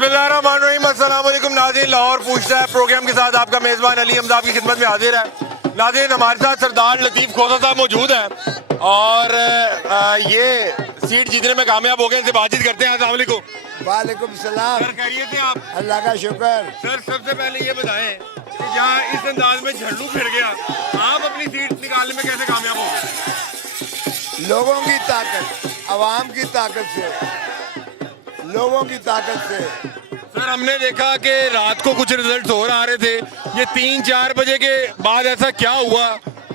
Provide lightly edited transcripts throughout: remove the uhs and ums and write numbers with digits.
बिस्मिल्लाहिर्रहमानिर्रहीम। अस्सलाम वालेकुम नाज़रीन। लाहौर पूछता है प्रोग्राम के साथ आपका मेज़बान अली हमजा आपकी खिदमत में हाजिर है। नाज़रीन, हमारे साथ सरदार लतीफ़ खोसा साहब मौजूद हैं और ये सीट जीतने में कामयाब हो गए। इनसे बातचीत करते हैं। अस्सलाम वालेकुम। वालेकुम सलाम। सर, खैरियत से आप? अल्लाह का शुक्र। सर, सबसे पहले ये बताएं कि जहाँ इस अंदाज में झंडू फिर गया, आप अपनी सीट निकालने में कैसे कामयाब हो गए? लोगों की ताकत, अवाम की ताकत से, लोगों की ताकत से। सर, हमने देखा कि रात को कुछ रिजल्ट्स और आ रहे थे। ये 3-4 बजे के बाद ऐसा क्या हुआ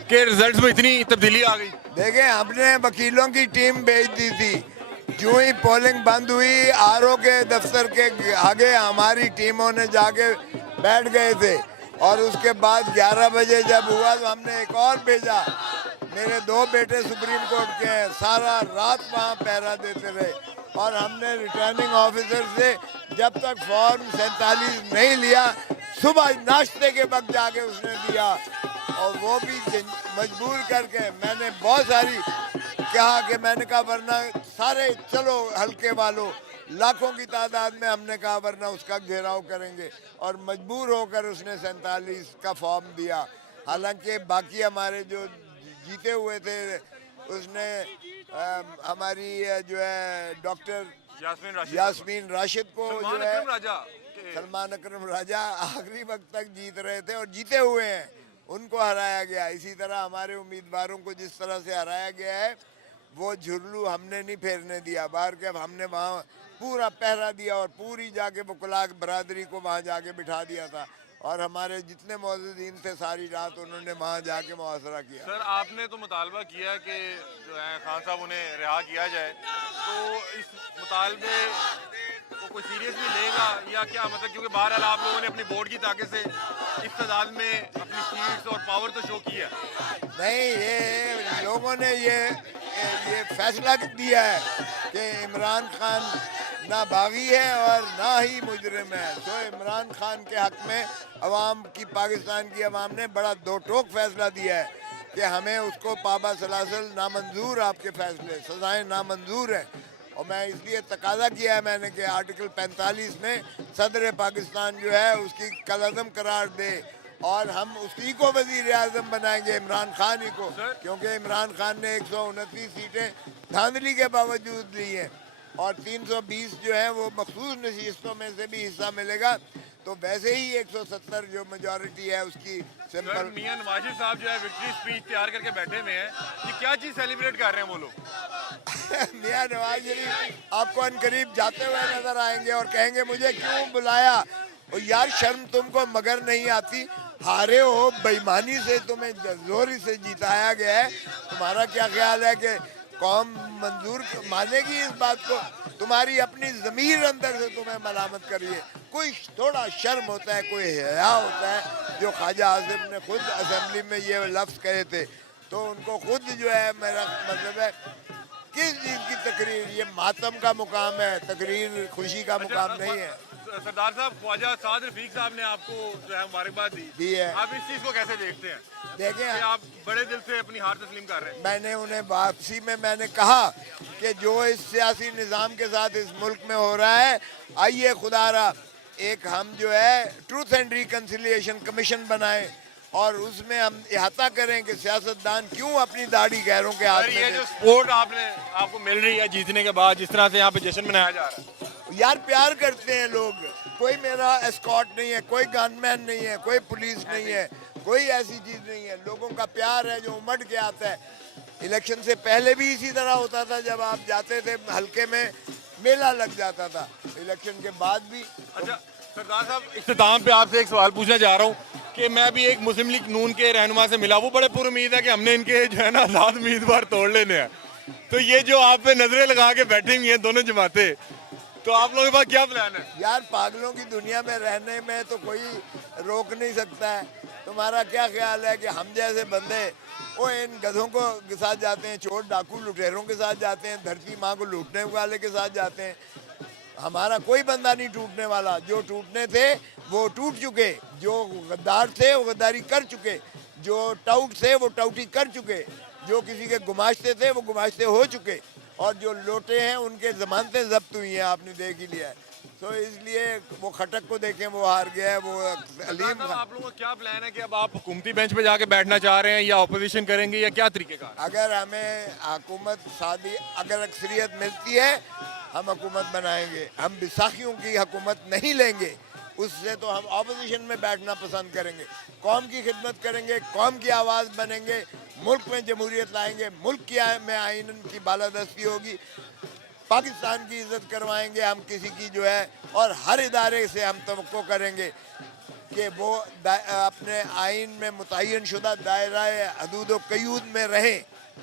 कि रिजल्ट्स में इतनी तब्दीली आ गई? देखें, हमने वकीलों की टीम भेज दी थी। जो ही पोलिंग बंद हुई, आरओ के दफ्तर के आगे हमारी टीमों ने जाके बैठ गए थे और उसके बाद 11 बजे जब हुआ तो हमने एक और भेजा। मेरे 2 बेटे सुप्रीम कोर्ट के हैं, सारा रात वहाँ पहरा देते रहे और हमने रिटर्निंग ऑफिसर से जब तक फॉर्म 47 नहीं लिया, सुबह नाश्ते के वक्त जाके उसने दिया और वो भी मजबूर करके। मैंने बहुत सारी कहा कि मैंने कहा वरना सारे चलो हल्के वालों, लाखों की तादाद में हमने कहा वरना उसका घेराव करेंगे और मजबूर होकर उसने 47 का फॉर्म दिया। हालांकि बाकी हमारे जो जीते हुए थे उसने हमारी जो है डॉक्टर यास्मीन राशिद को जो है सलमान अकरम राजा आखिरी वक्त तक जीत रहे थे और जीते हुए हैं, उनको हराया गया। इसी तरह हमारे उम्मीदवारों को जिस तरह से हराया गया है वो झुर्लू हमने नहीं फेरने दिया बाहर के। हमने वहाँ पूरा पहरा दिया और पूरी जाके वकला बरादरी को वहाँ जाके बिठा दिया था और हमारे जितने मौजूदीन थे सारी रात उन्होंने वहाँ जाके मुआसरा किया। सर, आपने तो मुतालबा किया कि जो है खान साहब उन्हें रिहा किया जाए, तो इस मुतालबे को कोई सीरियसली लेगा या क्या? मतलब क्योंकि बहरहाल आप लोगों ने अपनी बोर्ड की ताकत से इस तादाद में अपनी सीट्स और पावर तो शो किया। नहीं, ये लोगों ने ये फैसला दिया है कि इमरान खान ना बागी है और ना ही मुजरिम है। तो इमरान खान के हक में अवाम की, पाकिस्तान की अवाम ने बड़ा दो टोक फैसला दिया है कि हमें उसको पाबा सलासल नामंजूर, आपके फैसले सजाएं नामंजूर है। और मैं इसलिए तकाजा किया है मैंने कि आर्टिकल 45 में सदर पाकिस्तान जो है उसकी कलअज़म करार दे और हम उसी को वज़ीर आज़म बनाएंगे, इमरान खान ही को, क्योंकि इमरान खान ने 129 सीटें धांधली के बावजूद ली हैं और 320 जो है वो मखसूस नशिस्तों में से भी हिस्सा मिलेगा। तो वैसे ही 170 जो मेजॉरिटी है उसकी सिंपल। मियां नवाज साहब जो है विक्ट्री स्पीच तैयार करके बैठे हुए हैं, ये क्या चीज़ सेलिब्रेट कर रहे हैं वो लोग? मियां नवाज शरीफ आपको अनकरीब जाते हुए नजर आएंगे और कहेंगे मुझे क्यों बुलाया। और यार, शर्म तुमको मगर नहीं आती? हारे हो, बेईमानी से तुम्हें जोरी से जिताया गया है। तुम्हारा क्या ख्याल है कि कौम मंजूर मानेगी इस बात को? तुम्हारी अपनी ज़मीर अंदर से तुम्हें मलामत करिए। कोई थोड़ा शर्म होता है, कोई हया होता है। जो ख्वाजा आसिफ ने खुद असेंबली में ये लफ्ज़ कहे थे तो उनको खुद जो है, मेरा मतलब है किस चीज़ की तकरीर, ये मातम का मुकाम है, तकरीर खुशी का मुकाम नहीं है। सरदार साहब, ख्वाजा साद रफीक साहब ने आपको जो है मुबारकबाद दी है। आप इस चीज़ को कैसे देखते हैं? देखें, आप बड़े दिल से अपनी हार तस्लीम कर रहे हैं। मैंने उन्हें वापसी में मैंने कहा कि जो इस सियासी निज़ाम के साथ इस मुल्क में हो रहा है, आइए खुदारा एक हम जो है ट्रूथ एंड रिकन्सिलिएशन कमीशन बनाएं और उसमें हम इहाता करें कि सियासतदान क्यों अपनी दाढ़ी गैरों के हाथ में। ये जो सपोर्ट आपको मिल रही है जीतने के बाद, जिस तरह से यहाँ पे जश्न मनाया जा रहा है, यार प्यार करते हैं लोग। कोई मेरा एस्कॉर्ट नहीं है, कोई गनमैन नहीं है, कोई पुलिस नहीं है, कोई ऐसी चीज़ नहीं है। लोगों का प्यार है जो उमड़ के आता है। इलेक्शन से पहले भी इसी तरह होता था, जब आप जाते थे हल्के में मेला लग जाता था। इलेक्शन के बाद भी। अच्छा सरदार साहब, इख्तिताम पे आपसे एक सवाल पूछना चाह रहा हूँ कि मैं भी एक मुस्लिम लीग नून के रहनुमा से मिला, वो बड़े पुर उम्मीद है कि हमने इनके जो है ना आज़ाद उम्मीदवार तोड़ लेने हैं। तो ये जो आप पे नजरें लगा के बैठी हुई हैं दोनों जमातें, तो आप लोगों के पास क्या प्लान है? यार, पागलों की दुनिया में रहने में तो कोई रोक नहीं सकता है। तुम्हारा क्या ख्याल है कि हम जैसे बंदे वो इन गधों को के साथ जाते हैं, चोर डाकू लुटेरों के साथ जाते हैं, धरती माँ को लूटने वाले के साथ जाते हैं? हमारा कोई बंदा नहीं टूटने वाला। जो टूटने थे वो टूट चुके, जो गद्दार थे वो गद्दारी कर चुके, जो टाउट थे वो टाउटी कर चुके, जो किसी के गुमाश्ते थे वो गुमाश्ते हो चुके। और जो लोटे हैं उनके जमानतें जब्त हुई हैं, आपने देख ही लिया है। तो इसलिए वो खटक को देखें, वो हार गया है, वो अलीम साहब, आप लोगों का क्या प्लान है कि अब आप हुकूमती बेंच पे जाके बैठना चाह रहे हैं या ऑपोजिशन करेंगे या क्या तरीके का? अगर हमें हुकूमत सादी अगर अक्सरियत मिलती है हम हुकूमत बनाएंगे, हम बिसाखियों की हुकूमत नहीं लेंगे, उससे तो हम ऑपोजिशन में बैठना पसंद करेंगे, कौम की खिदमत करेंगे, कौम की आवाज़ बनेंगे, मुल्क में जमहूरियत लाएंगे, मुल्क की में आइन की बालादस्ती होगी, पाकिस्तान की इज्जत करवाएंगे हम किसी की जो है, और हर इदारे से हम तवक्को करेंगे कि वो अपने आइन में मुतय्यन शुदा दायरा हदूद व क़यूद में रहें।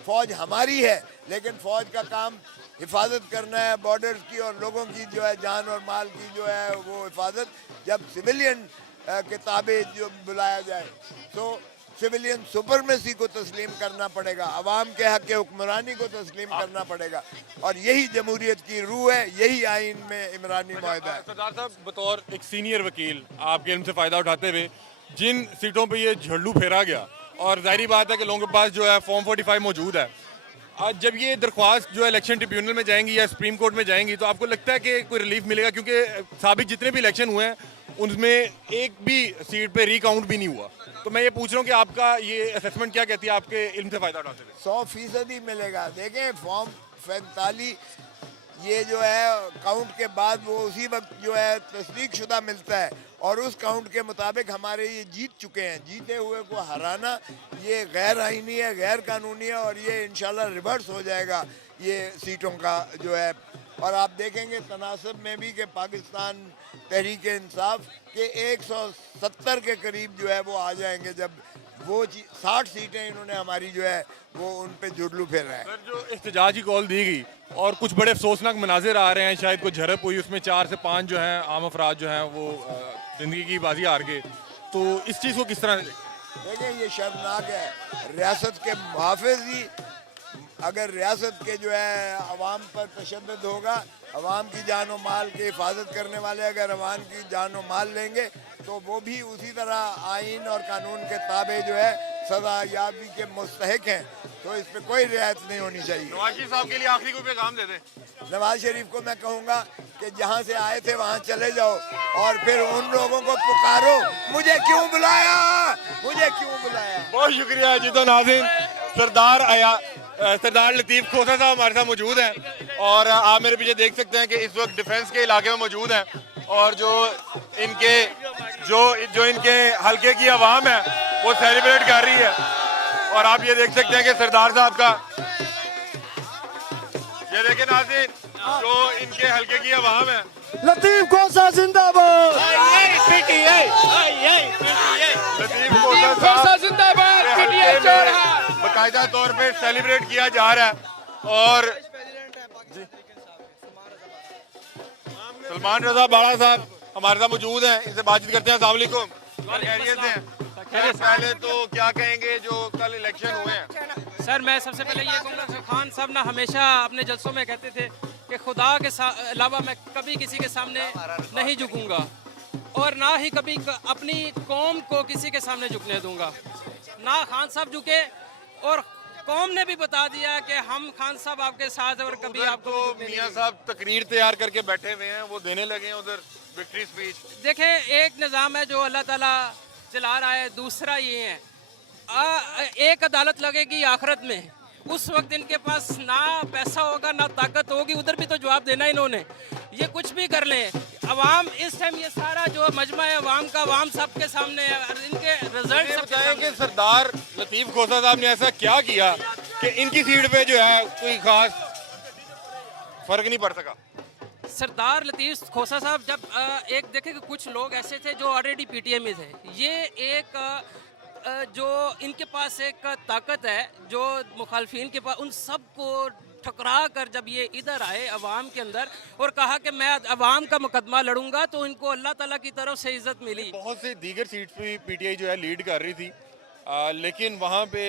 फ़ौज हमारी है लेकिन फ़ौज का काम हिफाजत करना है बॉर्डर्स की और लोगों की जो है जान और माल की जो है वो हिफाजत, जब सिविलियन के ताबे जो बुलाया जाए तो सिविलियन सुपरमेसी को तस्लीम करना पड़ेगा, अवाम के हक के हुक्मरानी को तस्लीम करना पड़ेगा, और यही जमहूरियत की रूह है, यही आइन में इमरानी मुआहदा है। सरदार साहब, बतौर एक सीनियर वकील आपके इल्म से फ़ायदा उठाते हुए, जिन सीटों पे ये झंडू फेरा गया और जाहिर बात है कि लोगों के पास जो है फॉर्म 45 मौजूद है, आज जब ये दरख्वास्त जो है इलेक्शन ट्रिब्यूनल में जाएंगी या सुप्रीम कोर्ट में जाएंगी तो आपको लगता है कि कोई रिलीफ मिलेगा? क्योंकि साबिक जितने भी इलेक्शन हुए हैं उनमें एक भी सीट पे रिकाउंट भी नहीं हुआ। तो मैं ये पूछ रहा हूँ कि आपका ये असेसमेंट क्या कहती है आपके इल्म से फ़ायदा उठाते हुए? 100% ही मिलेगा। देखें फॉर्म 45 ये जो है काउंट के बाद वो उसी वक्त जो है तस्दीक शुदा मिलता है, और उस काउंट के मुताबिक हमारे ये जीत चुके हैं। जीते हुए को हराना ये गैर आइनी है, गैर कानूनी है, और ये इंशाल्लाह रिवर्स हो जाएगा ये सीटों का जो है। और आप देखेंगे तनासब में भी कि पाकिस्तान तहरीक इंसाफ के 170 के करीब जो है वो आ जाएंगे, जब वो 60 सीटें इन्होंने हमारी जो है वो उन पे जुडलू फेर रहा है। सर, जो इख्तिजाज की कॉल दी गई और कुछ बड़े अफसोसनाक मनाजिर आ रहे हैं, शायद कोई झड़प हुई, उसमें 4 से 5 जो हैं आम अफराद जो हैं वो ज़िंदगी की बाजी हार गए, तो इस चीज़ को किस तरह देखिए ये शर्मनाक है। रियासत के मुहाफ़िज़ ही अगर रियासत के जो है अवाम पर तशद्दुद होगा, अवाम की जान और माल की हिफाजत करने वाले अगर अवाम की जान और माल लेंगे तो वो भी उसी तरह आइन और कानून के ताबे जो है सजा याबी के मुस्तहिक हैं, तो इस पर कोई रियायत नहीं होनी चाहिए। नवाज शरीफ साहब के लिए आखिरी कोई पैगाम दे दें? नवाज शरीफ को मैं कहूँगा कि जहाँ से आए थे वहाँ चले जाओ और फिर उन लोगों को पुकारो, मुझे क्यों बुलाया, मुझे क्यों बुलाया। बहुत शुक्रिया जी। तो नाज़रीन, सरदार लतीफ़ खोसा साहब हमारे साथ मौजूद हैं और आप मेरे पीछे देख सकते हैं कि इस वक्त डिफेंस के इलाके में मौजूद हैं, और जो इनके हल्के की आवाम है वो सेलिब्रेट कर रही है। और आप ये देख सकते हैं कि सरदार साहब का, ये देखें नाज़रीन, जो इनके हल्के की आवाम है, लतीफ खोसा जिंदाबाद, लतीफ़ खोसा जिंदाबाद, बाकायदा तौर पे सेलिब्रेट किया जा रहा है। और सलमान रजा बाड़ा साहब हमारे साथ मौजूद हैं, इनसे बातचीत करते हैं। अस्सलाम वालेकुम, खैरियत से हैं? पहले तो क्या कहेंगे जो कल इलेक्शन हुए हैं? सर मैं सबसे पहले ये कहूँगा कि खान साहब ना हमेशा अपने जलसों में कहते थे कि खुदा के अलावा मैं कभी किसी के सामने नहीं झुकूंगा और ना ही कभी अपनी कौम को किसी के सामने झुकने दूंगा। ना खान साहब झुके और कौम ने भी बता दिया कि हम खान साहब आपके साथ और कभी आपको तो मियां साहब तकरीर तैयार करके बैठे हुए हैं, वो देने लगे हैं उधर विक्ट्री स्पीच। देखें एक निज़ाम है जो अल्लाह ताला चला रहा है, दूसरा ये है एक अदालत लगेगी आखिरत में, उस वक्त इनके पास ना पैसा होगा ना ताकत होगी, उधर भी तो जवाब देना इन्होंने। ये कुछ भी कर लें, अवाम इस टाइम ये सारा जो मजमा है अवाम का, अवाम सबके सामने है और इनके रिजल्ट बताएं कि सरदार लतीफ़ खोसा साहब ने ऐसा क्या किया कि इनकी सीट पे जो है कोई खास फर्क नहीं पड़ सका? सरदार लतीफ़ खोसा साहब जब एक देखे कि कुछ लोग ऐसे थे जो ऑलरेडी पीटीआई में थे, ये एक जो इनके पास एक ताकत है जो मुखालफिन के पास, उन सब को ठकरा कर जब ये इधर आए अवाम के अंदर और कहा कि मैं अवाम का मुकदमा लड़ूंगा, तो इनको अल्लाह ताला की तरफ से इज्जत मिली। बहुत से दीगर सीट्स पे पीटीआई जो है लीड कर रही थी, लेकिन वहाँ पे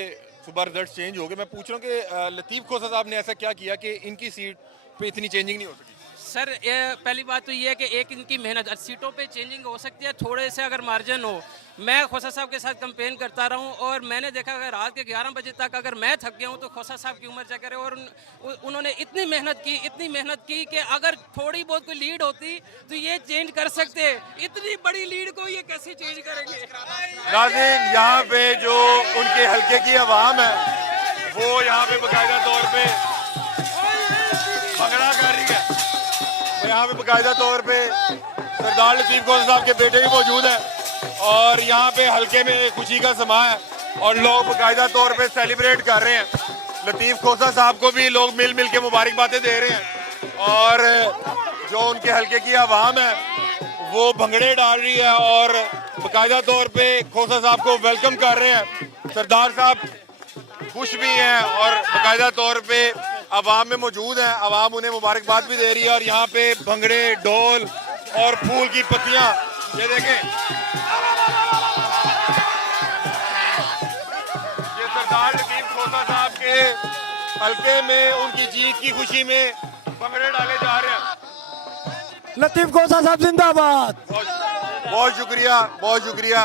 सुबह रिजल्ट चेंज हो गए। मैं पूछ रहा हूँ कि लतीफ़ खोसा साहब ने ऐसा क्या किया कि इनकी सीट पे इतनी चेंजिंग नहीं हो सकी? सर पहली बात तो ये है कि एक इनकी मेहनत, सीटों पे चेंजिंग हो सकती है, थोड़े से अगर मार्जिन हो। मैं खोसा साहब के साथ कंपेन करता रहा हूँ और मैंने देखा अगर रात के 11 बजे तक अगर मैं थक गया हूँ तो खोसा साहब की उम्र चेक करे। और उन्होंने इतनी मेहनत की कि अगर थोड़ी बहुत कोई लीड होती तो ये चेंज कर सकते। इतनी बड़ी लीड को ये कैसे चेंज करेंगे? नाज़रीन, यहाँ पे जो उनके हल्के की आवाम है वो यहाँ पे बाकायदा तौर पे भंगड़ा कर रही है। तो यहाँ पे बाकायदा तौर पे सरदार लतीफ़ खोसा साहब के बेटे भी मौजूद हैं और यहाँ पे हल्के में खुशी का समा है और लोग बाकायदा तौर पे सेलिब्रेट कर रहे हैं। लतीफ़ खोसा साहब को भी लोग मिल मिल के मुबारकबादें दे रहे हैं और जो उनके हल्के की आवाम है वो भंगड़े डाल रही है और बाकायदा तौर पे खोसा साहब को वेलकम कर रहे हैं। सरदार साहब खुश भी हैं और बाकायदा तौर पे आवाम में मौजूद हैं। आवाम उन्हें मुबारकबाद भी दे रही है और यहाँ पे भंगड़े, ढोल और फूल की पत्तियाँ, ये देखें, ये सरदार लतीफ़ खोसा साहब के हल्के में उनकी जीत की खुशी में भंगड़े डाले जा रहे हैं। लतीफ खोसा साहब जिंदाबाद। बहुत शुक्रिया, बहुत शुक्रिया।